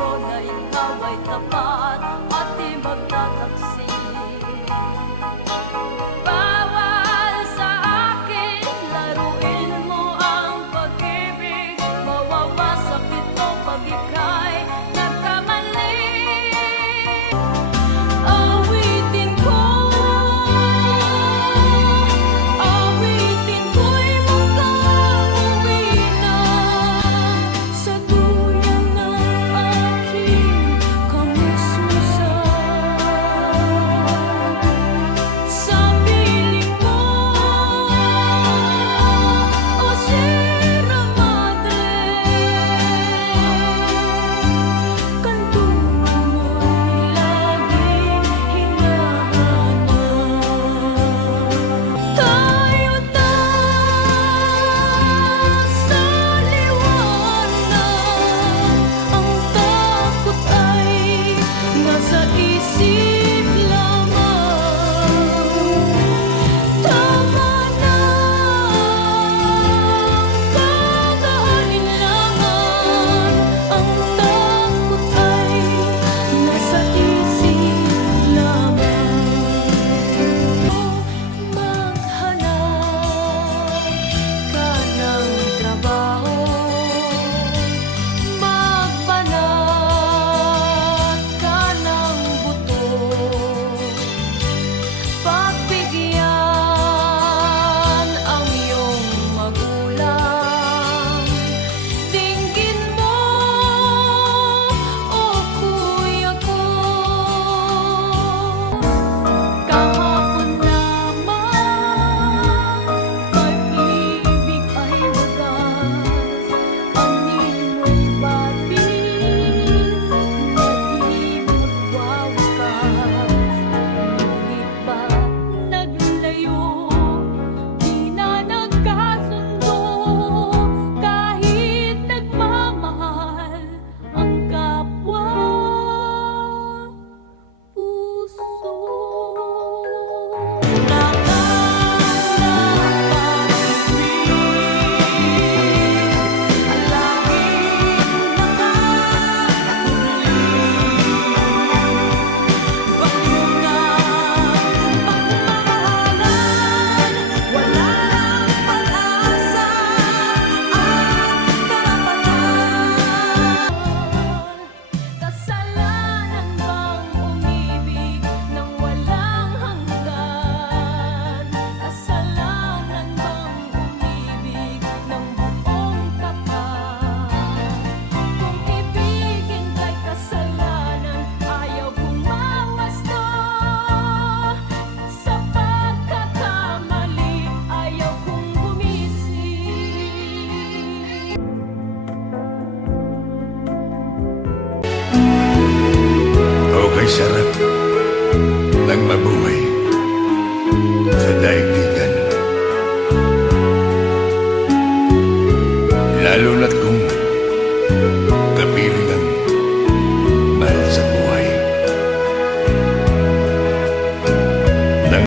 ko na ikaw ay tapat at di magtataksil. Bawal sa akin laruin mo ang pag-ibig, mawawasak ito pag ika'y nagkamali. Awitin ko'y makauwi na sa duyan ng aking kamususan. Sa piling mo, o Sierra Madre, kantunan mo'y laging hinahanap. Tayo na sa liwanag, ang takot ay nasa isip lamang. Tama na ang pag-aalinlangan, ang takot ay nasa isip lamang. Maghanap ka ng trabaho, magbanat ka ng buto, pagbigyan ang iyong magulang, dinggin mo, o kuya ko. Kahapon lamang, pag-ibig ay wagas, ang mo'y batis na di magwawakas. Ngunit ba't naglayo, di na nagkasundo, kahit nagmamahal ang kapwa puso. Kasalanan bang umibig nang walang hanggan? Kasalanan bang umibig ng buong tapat? Kung ibigin kay kasalanan, ayaw bumawasto. Sa pagkakamali, ayaw kong gumising. Okay, sarap ng mabuhay sa daigdigan. Lalo na't